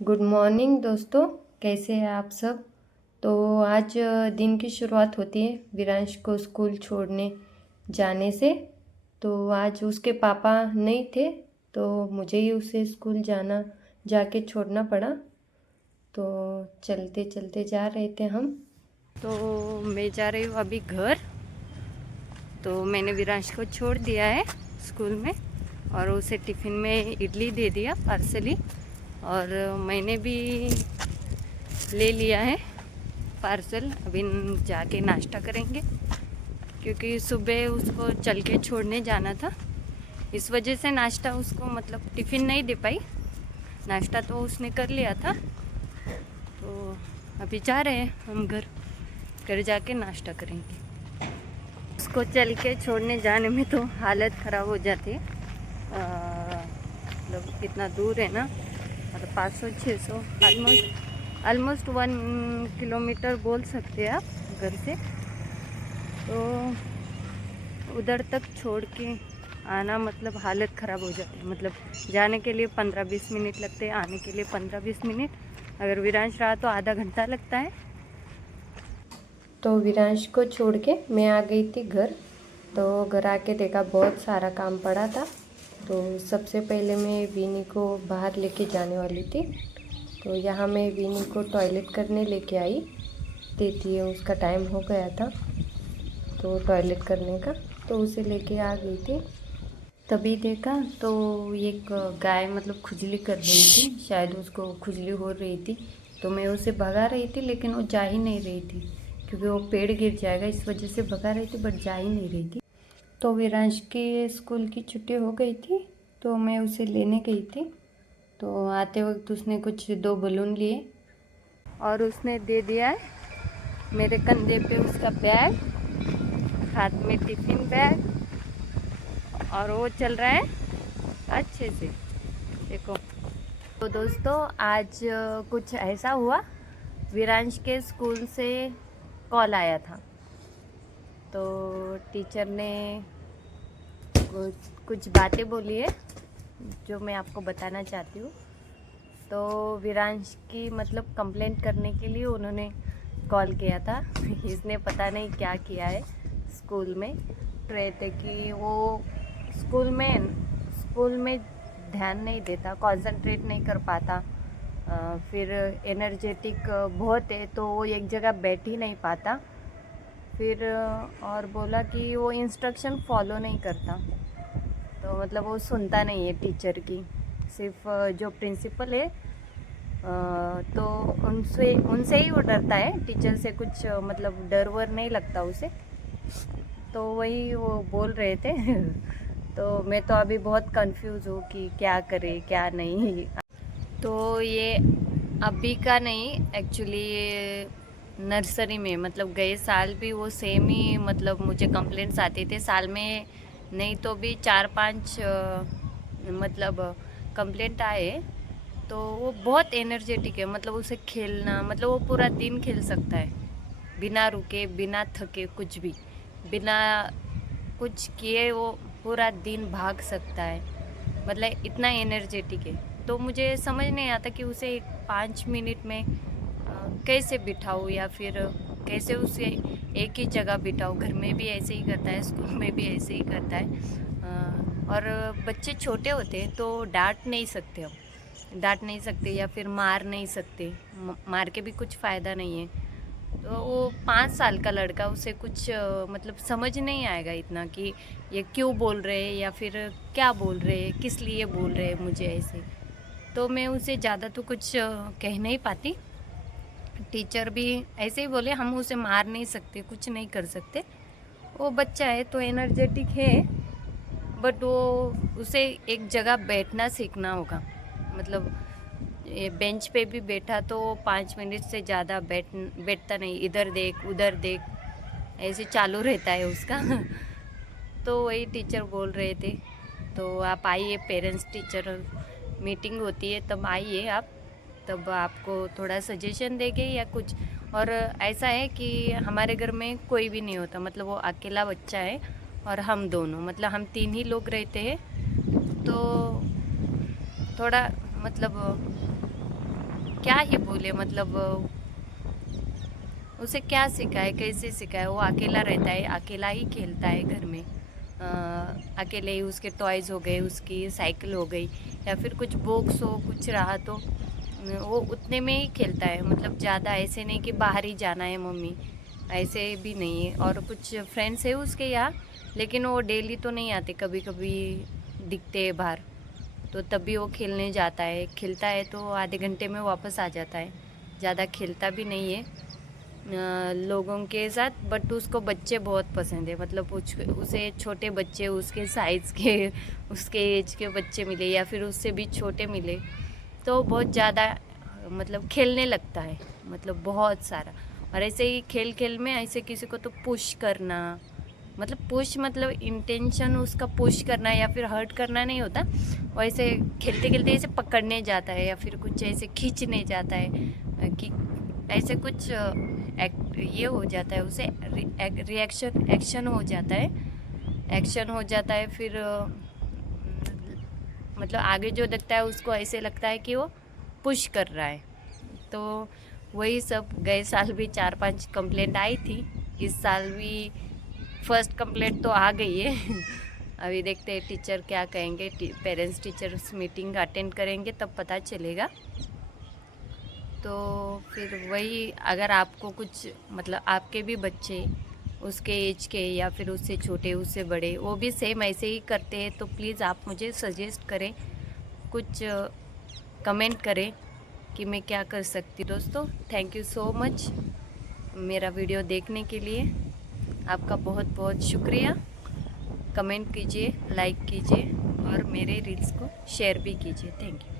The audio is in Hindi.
गुड मॉर्निंग दोस्तों। कैसे हैं आप सब। तो आज दिन की शुरुआत होती है विरांश को स्कूल छोड़ने जाने से। तो आज उसके पापा नहीं थे, तो मुझे ही उसे स्कूल जाके छोड़ना पड़ा। तो चलते चलते जा रहे थे हम। तो मैं जा रही हूँ अभी घर। तो मैंने विरांश को छोड़ दिया है स्कूल में और उसे टिफ़िन में इडली दे दिया पार्सली। और मैंने भी ले लिया है पार्सल। अभी जाके नाश्ता करेंगे क्योंकि सुबह उसको चल के छोड़ने जाना था, इस वजह से नाश्ता उसको मतलब टिफ़िन नहीं दे पाई। नाश्ता तो उसने कर लिया था। तो अभी जा रहे हैं हम घर जाके नाश्ता करेंगे। उसको चल के छोड़ने जाने में तो हालत ख़राब हो जाती है। मतलब इतना दूर है ना, मतलब 500-600 ऑलमोस्ट 1 किलोमीटर बोल सकते हैं आप घर से। तो उधर तक छोड़ के आना मतलब हालत ख़राब हो जाती है। मतलब जाने के लिए 15-20 मिनट लगते हैं, आने के लिए 15-20 मिनट। अगर विरांश रहा तो आधा घंटा लगता है। तो विरांश को छोड़ के मैं आ गई थी घर। तो घर आके देखा बहुत सारा काम पड़ा था। तो सबसे पहले मैं विनी को बाहर लेके जाने वाली थी। तो यहाँ मैं विनी को टॉयलेट करने लेके आई थी। उसका टाइम हो गया था तो टॉयलेट करने का, तो उसे लेके आ गई थी। तभी देखा तो एक गाय मतलब खुजली कर रही थी, शायद उसको खुजली हो रही थी। तो मैं उसे भगा रही थी लेकिन वो जा ही नहीं रही थी, क्योंकि वो पेड़ गिर जाएगा इस वजह से भगा रही थी, बट जा ही नहीं रही थी। तो विरांश की स्कूल की छुट्टी हो गई थी, तो मैं उसे लेने गई थी। तो आते वक्त उसने कुछ 2 बलून लिए और उसने दे दिया है मेरे कंधे पे उसका बैग, हाथ में टिफ़िन बैग, और वो चल रहा है अच्छे से। देखो तो दोस्तों, आज कुछ ऐसा हुआ, विरांश के स्कूल से कॉल आया था। तो टीचर ने कुछ बातें बोली है जो मैं आपको बताना चाहती हूँ। तो विरांश की मतलब कंप्लेंट करने के लिए उन्होंने कॉल किया था। इसने पता नहीं क्या किया है स्कूल में। रहे थे कि वो स्कूल में ध्यान नहीं देता, कंसंट्रेट नहीं कर पाता। फिर एनर्जेटिक बहुत है तो वो एक जगह बैठ ही नहीं पाता। फिर और बोला कि वो इंस्ट्रक्शन फॉलो नहीं करता। तो मतलब वो सुनता नहीं है टीचर की, सिर्फ जो प्रिंसिपल है तो उनसे ही वो डरता है। टीचर से कुछ मतलब डर वर नहीं लगता उसे। तो वही वो बोल रहे थे। तो मैं तो अभी बहुत कंफ्यूज हूँ कि क्या करे क्या नहीं। तो ये अभी का नहीं, एक्चुअली ये नर्सरी में मतलब गए साल भी वो सेम ही मतलब मुझे कंप्लेंट्स आते थे। साल में नहीं तो भी 4-5 मतलब कंप्लेंट आए। तो वो बहुत एनर्जेटिक है, मतलब उसे खेलना मतलब वो पूरा दिन खेल सकता है बिना रुके बिना थके, कुछ भी बिना कुछ किए वो पूरा दिन भाग सकता है। मतलब इतना एनर्जेटिक है। तो मुझे समझ नहीं आता कि उसे 5 मिनट में कैसे बिठाऊँ या फिर कैसे उसे एक ही जगह बिठाऊँ। घर में भी ऐसे ही करता है, स्कूल में भी ऐसे ही करता है। और बच्चे छोटे होते हैं तो डांट नहीं सकते या फिर मार नहीं सकते। मार के भी कुछ फ़ायदा नहीं है। तो वो 5 साल का लड़का, उसे कुछ मतलब समझ नहीं आएगा इतना कि ये क्यों बोल रहे हैं या फिर क्या बोल रहे हैं, किस लिए बोल रहे हैं मुझे ऐसे। तो मैं उसे ज़्यादा तो कुछ कह नहीं पाती। टीचर भी ऐसे ही बोले, हम उसे मार नहीं सकते, कुछ नहीं कर सकते। वो बच्चा है तो एनर्जेटिक है, बट वो उसे एक जगह बैठना सीखना होगा। मतलब ये बेंच पे भी बैठा तो 5 मिनट से ज़्यादा बैठता नहीं, इधर देख उधर देख ऐसे चालू रहता है उसका। तो वही टीचर बोल रहे थे। तो आप आइए, पेरेंट्स टीचर मीटिंग होती है तब आइए आप, तब आपको थोड़ा सजेशन देंगे या कुछ। और ऐसा है कि हमारे घर में कोई भी नहीं होता, मतलब वो अकेला बच्चा है और हम दोनों, मतलब हम 3 ही लोग रहते हैं। तो थोड़ा मतलब क्या ही बोले, मतलब उसे क्या सिखाए, कैसे सिखाए। वो अकेला रहता है, अकेला ही खेलता है घर में। अकेले ही उसके टॉयज़ हो गए, उसकी साइकिल हो गई, या फिर कुछ बॉक्स हो, कुछ रहा तो वो उतने में ही खेलता है। मतलब ज़्यादा ऐसे नहीं कि बाहर ही जाना है मम्मी, ऐसे भी नहीं है। और कुछ फ्रेंड्स है उसके यहाँ, लेकिन वो डेली तो नहीं आते, कभी कभी दिखते हैं बाहर, तो तब भी वो खेलने जाता है। खेलता है तो आधे घंटे में वापस आ जाता है, ज़्यादा खेलता भी नहीं है लोगों के साथ। बट उसको बच्चे बहुत पसंद है, मतलब उसे छोटे बच्चे, उसके साइज़ के, उसके एज के बच्चे मिले या फिर उससे भी छोटे मिले तो बहुत ज़्यादा मतलब खेलने लगता है, मतलब बहुत सारा। और ऐसे ही खेल खेल में ऐसे किसी को तो पुश करना, मतलब पुश मतलब इंटेंशन उसका पुश करना या फिर हर्ट करना नहीं होता। वो ऐसे खेलते खेलते ऐसे पकड़ने जाता है या फिर कुछ ऐसे खींचने जाता है कि ऐसे कुछ ये हो जाता है उसे, एक्शन हो जाता है, एक्शन हो जाता है। फिर मतलब आगे जो दिखता है उसको ऐसे लगता है कि वो पुश कर रहा है। तो वही सब, गए साल भी 4-5 कंप्लेंट आई थी, इस साल भी फर्स्ट कंप्लेंट तो आ गई है। अभी देखते हैं टीचर क्या कहेंगे, पेरेंट्स टीचर्स मीटिंग अटेंड करेंगे तब पता चलेगा। तो फिर वही, अगर आपको कुछ मतलब आपके भी बच्चे उसके एज के या फिर उससे छोटे, उससे बड़े, वो भी सेम ऐसे ही करते हैं तो प्लीज़ आप मुझे सजेस्ट करें, कुछ कमेंट करें कि मैं क्या कर सकती। दोस्तों थैंक यू सो मच मेरा वीडियो देखने के लिए, आपका बहुत बहुत शुक्रिया। कमेंट कीजिए, लाइक कीजिए और मेरे रील्स को शेयर भी कीजिए। Thank you.